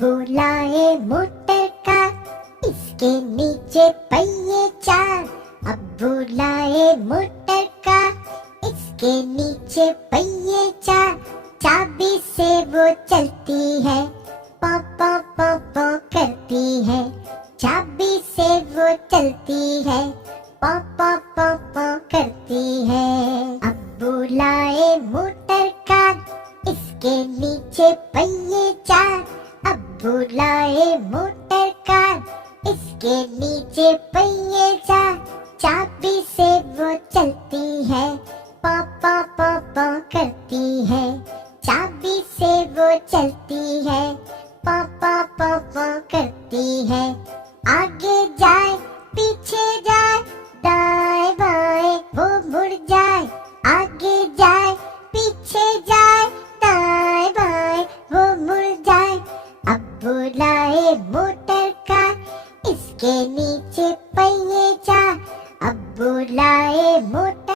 बुलाए motor car, इसके नीचे पहिए चार। अब बुलाए मोटर कार, इसके नीचे पहिए चार। चाबी से वो चलती है, पौ पौ पौ पौ करती है। चाबी से वो चलती है, पौ पौ पौ पौ करती है। अब बुलाए मोटर कार, इसके नीचे पहिए चार। अब बुलाए मोटर कार, इसके नीचे पहिए चार। चाबी से वो चलती है, पौ पौ पौ पौ करती है। चाबी से वो चलती है, पौ पौ पौ पौ करती है। आगे जाए पीछे जाए, दाएं बाएं वो मुड़ जाए। आगे जाए पीछे जाए, दाएं बाएं वो मुड़ जाए। अब बुलाए मोटर कार, इसके नीचे पहिए चार। अब बुलाए मोटर